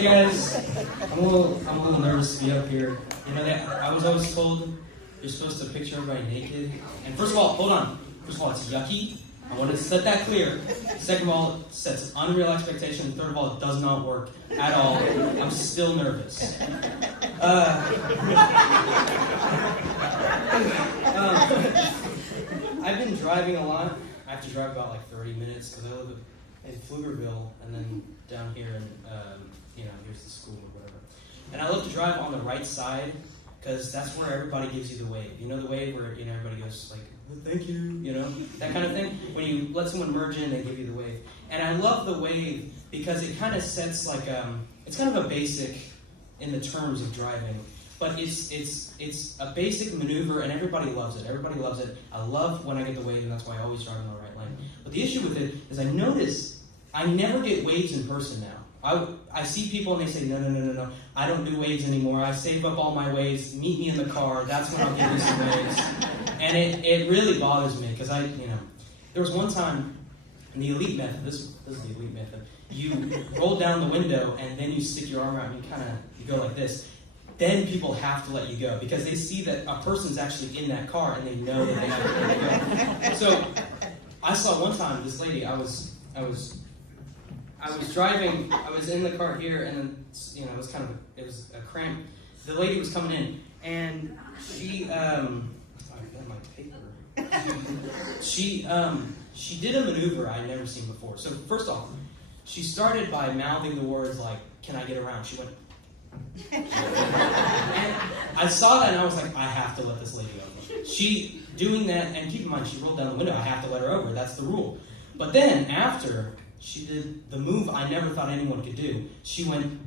Hey guys, I'm a little nervous to be up here. You know that I was always told you're supposed to picture everybody naked. And first of all, hold on. First of all, it's yucky. I want to set that clear. Second of all, it sets unreal expectation. Third of all, it does not work at all. I'm still nervous. I've been driving a lot. I have to drive about like 30 minutes because I live in Pflugerville and then down here in, here's the school or whatever. And I love to drive on the right side because that's where everybody gives you the wave. You know the wave where, everybody goes like, well, thank you, that kind of thing. When you let someone merge in, they give you the wave. And I love the wave because it kind of sets like, it's kind of a basic in the terms of driving. But it's a basic maneuver, and everybody loves it. Everybody loves it. I love when I get the wave, and that's why I always drive in the right lane. But the issue with it is I notice I never get waves in person now. I see people and they say, no, I don't do waves anymore. I save up all my waves. Meet me in the car. That's when I'll give you some waves. And it really bothers me because there was one time in the elite method. This is the elite method. You roll down the window and then you stick your arm out and you go like this. Then people have to let you go because they see that a person's actually in that car and they know that they have to let you go. So I saw one time this lady. I was driving. I was in the car here, and then it was a cramp. The lady was coming in, and she I got my paper. She did a maneuver I'd never seen before. So first off, she started by mouthing the words like, "Can I get around?" She went. And I saw that and I was like, I have to let this lady over. She doing that, and keep in mind, she rolled down the window. I have to let her over. That's the rule. But then after she did the move I never thought anyone could do, she went.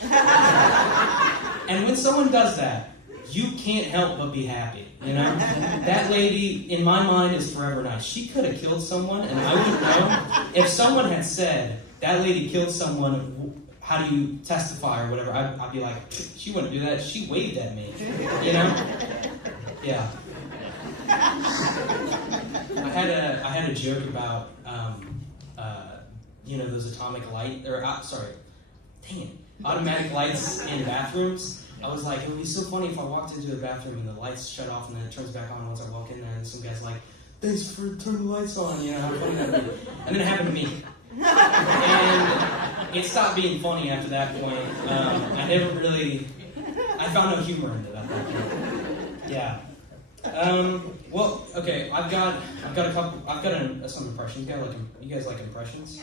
And when someone does that, you can't help but be happy. That lady, in my mind, is forever nice. She could have killed someone, and I wouldn't know. If someone had said that lady killed someone, how do you testify or whatever? I'd be like, she wouldn't do that. She waved at me, Yeah. I had a joke about those automatic lights in bathrooms. I was like, it would be so funny if I walked into a bathroom and the lights shut off and then it turns back on once I walk in there and some guy's like, thanks for turning the lights on. How funny that would be. And then it happened to me. And it stopped being funny after that point. I found no humor in it at that point. Yeah. Well, okay, I've got some impressions. You guys like impressions?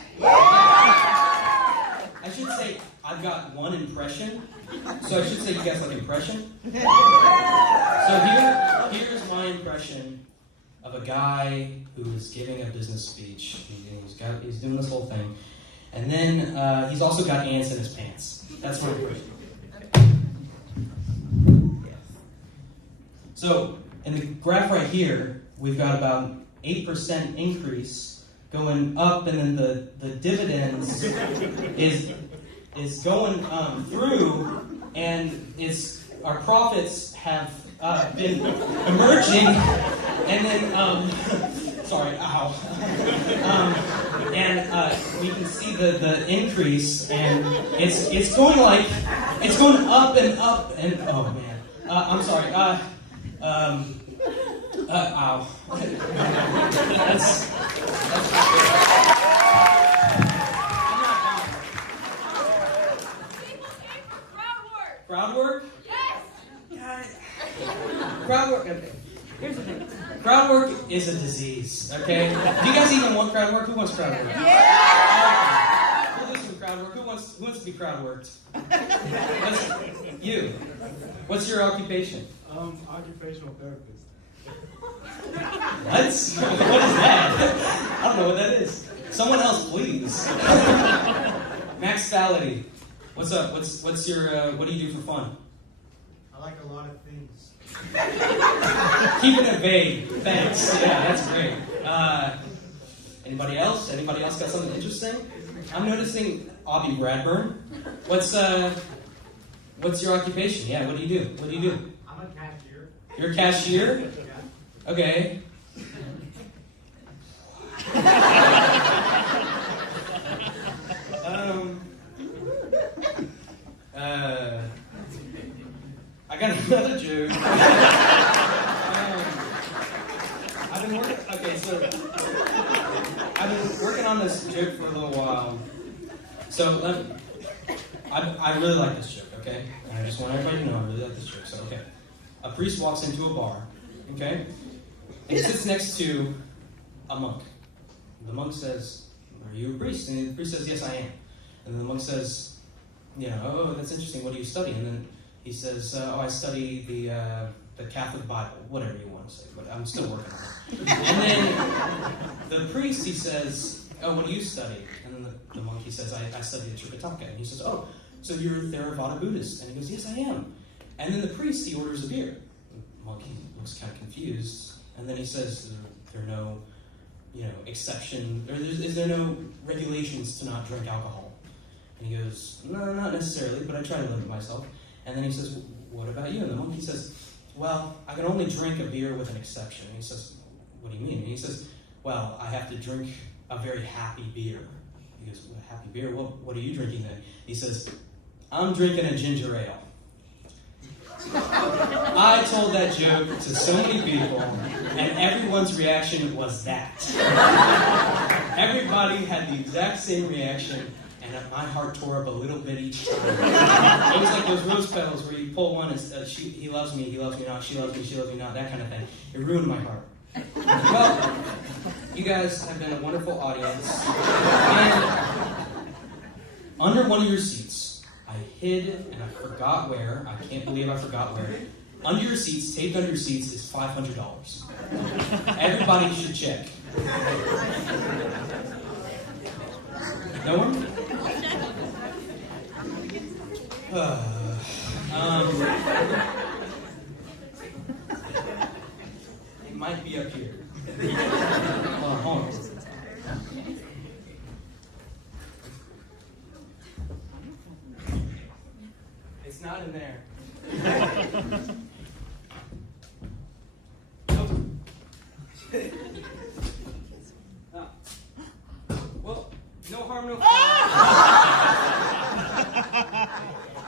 I should say I've got one impression. So I should say you guys like impression. So here's my impression of a guy who is giving a business speech. He's doing this whole thing. And then he's also got ants in his pants. That's my impression. So in the graph right here, we've got about 8% increase going up, and then the dividends is going through, and our profits have been emerging, and then sorry, ow. And we can see the increase, and it's going up and up, and oh man, I'm sorry, ow. That's crowd work? Yes! Crowd work, okay. Here's the thing. Crowd work is a disease, okay? Do you guys even want crowd work? Who wants crowd work? Yeah! Okay. We'll do some crowd work. Who wants to be crowd worked? You. What's your occupation? Occupational therapist. What? What is that? I don't know what that is. Someone else, please. Max Fality. What's up? What's your what do you do for fun? I like a lot of things. Keeping it vague. Thanks. Yeah, that's great. Anybody else? Anybody else got something interesting? I'm noticing Aubie Bradburn. What's your occupation? Yeah, what do you do? I'm a cashier. You're a cashier? Yeah. Okay. on this joke for a little while. So I really like this joke, okay? And I just want everybody to know I really like this joke. So, okay. A priest walks into a bar, okay? And he sits next to a monk. The monk says, "Are you a priest?" And the priest says, "Yes, I am." And the monk says, "Oh, that's interesting. What do you study?" And then he says, "Oh, I study the Catholic Bible," whatever you want to say, but I'm still working on it. And then the priest, he says, "Oh, what do you study?" And then the monk, he says, I study the Tripitaka." And he says, "Oh, so you're a Theravada Buddhist?" And he goes, "Yes, I am." And then the priest, he orders a beer. The monk, he looks kind of confused. And then he says, there are no, exception, or is there no regulations to not drink alcohol?" And he goes, "No, not necessarily, but I try to limit myself." And then he says, "What about you?" And the monk, he says, "Well, I can only drink a beer with an exception." And he says, "What do you mean?" And he says, "Well, I have to drink a very happy beer." He goes, "A happy beer? What are you drinking then?" He says, "I'm drinking a ginger ale." I told that joke to so many people, and everyone's reaction was that. Everybody had the exact same reaction, and my heart tore up a little bit each time. It was like those rose petals where you pull one and he loves me not, she loves me not, that kind of thing. It ruined my heart. Well, you guys have been a wonderful audience. And under one of your seats, I hid, and I forgot where. I can't believe I forgot where. Under your seats, taped under your seats, is $500. Everybody should check. No one? It might be up here. Hold on. It's not in there. Well, no harm, no foul.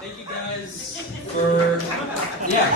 Thank you guys for, yeah.